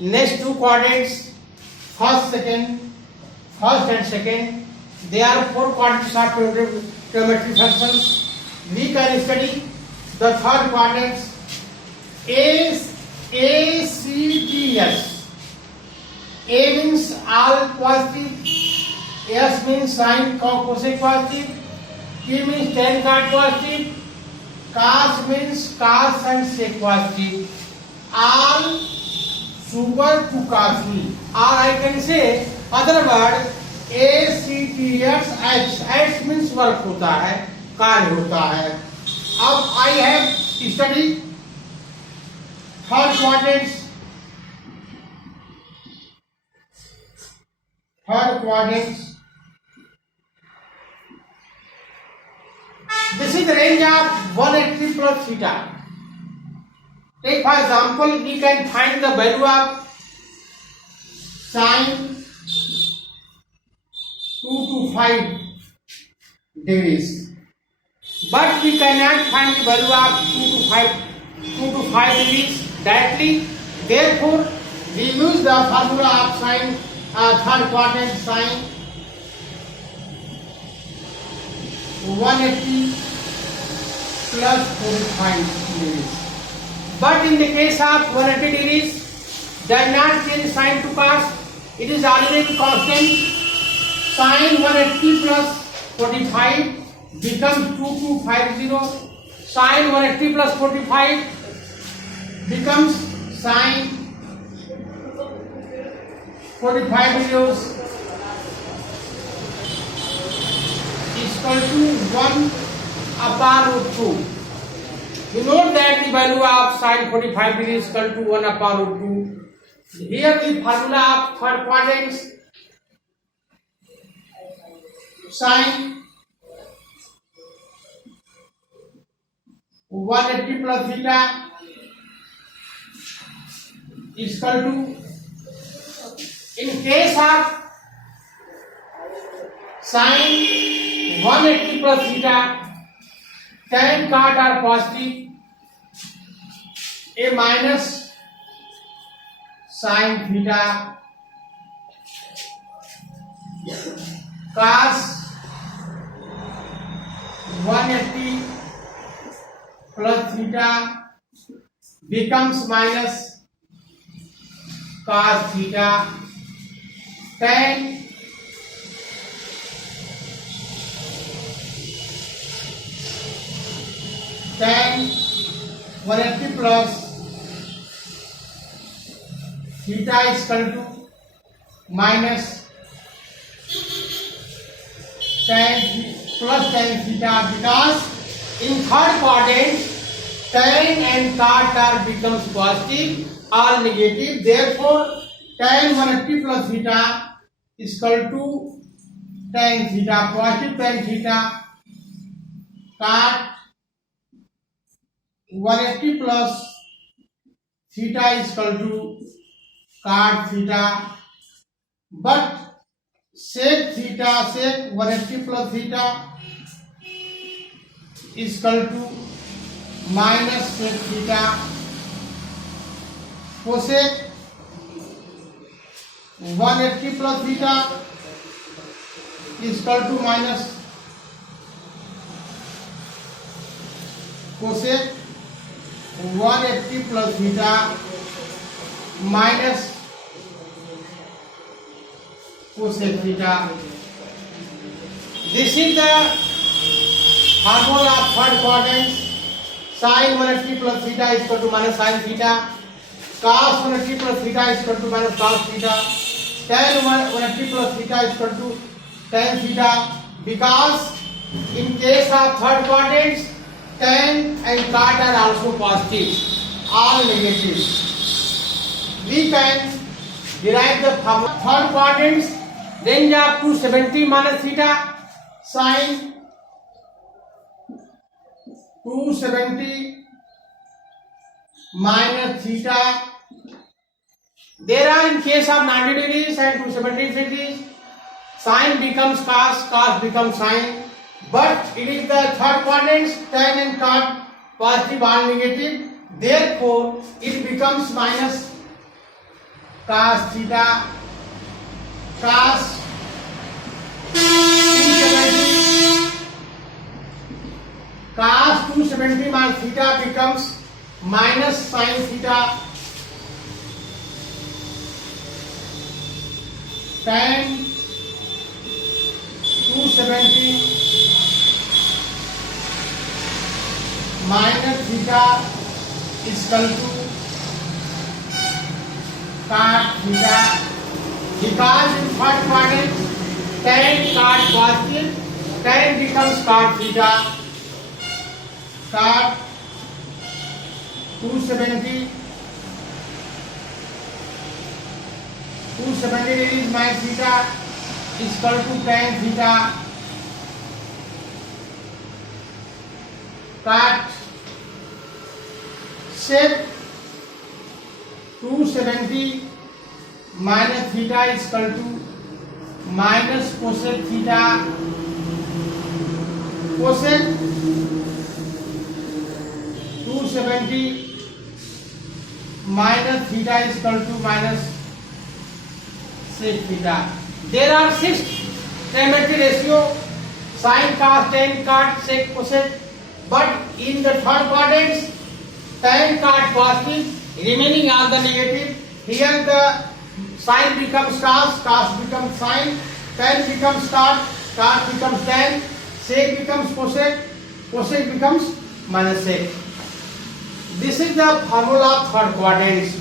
Next two quadrants, first and second, they are four quadrants of trigonometric functions. We can study the third quadrant, A, C, D, S. A means all positive, S means sin cosec positive, T means tan cot positive, cos means cos and sec positive. All super to cos me, or I can say other word A C T X H. H means work होता है, कार्य होता है. अब I have studied third quadrant. This is the range of 180 plus theta. Take for example, we can find the value of sine 2 to 5 degrees, but we cannot find the value of 2 to 5 degrees directly. Therefore, we use the formula of sine third quadrant sine 180 plus 45 degrees. But in the case of 180 degrees, does not change sine to cos. It is always constant. Sine 180 plus 45 becomes 2250. Sine 180 plus 45 becomes sine 45 degrees is equal to 1 upon root 2. You note that the value of sine 45 degrees is equal to 1 upon root 2. Here the formula of third quadrant, sine 180 plus theta is equal to, in case of sine 180 plus theta, tan cot are positive, a minus sine theta cos 180 plus theta becomes minus cos theta tan 180 plus theta is equal to minus tan plus tan theta, because in third quadrant tan and cot are becomes positive or negative. Therefore, tan 180 plus theta is equal to tan theta, positive tan theta cot 180 plus theta is equal to cot theta, but sec 180 plus theta is equal to minus sec theta, cosec 180 plus theta is equal to minus cosec 180 plus theta minus cosec theta. This is the formula of third quadrant. Sin 180 plus theta is equal to minus sin theta. Cos 180 plus theta is equal to minus cos theta. Tan 180 plus theta is equal to tan theta, because in case of third quadrant, tan and cot are also positive, all negative. We can derive the formula. Third quadrant, range of 270 minus theta, sin 270 minus theta. There are, in case of 90 degrees and 270 degrees, sin becomes cos, cos becomes sin. But it is the third quadrant, tan and cot positive or negative. Therefore, it becomes minus cos theta, cos 270, cos 270 minus theta becomes minus sin theta, tan 270 minus theta is equal to cot theta, because in third quadrant tan cot positive, tan becomes cot theta, cot 270 degrees minus theta is equal to tan theta, cot sec 270 minus theta is equal to minus cosec theta, cosec 270 minus theta is equal to minus sec theta. There are 6 trigonometry ratio: sin, cos, tan, cot, sec, cosec. But in the third quadrant, tan cot positive, remaining all the negative. Here the sin becomes cos, cos becomes sin, tan becomes cot, cot becomes tan, sec becomes cosec, cosec becomes minus sec. This is the formula of third quadrant.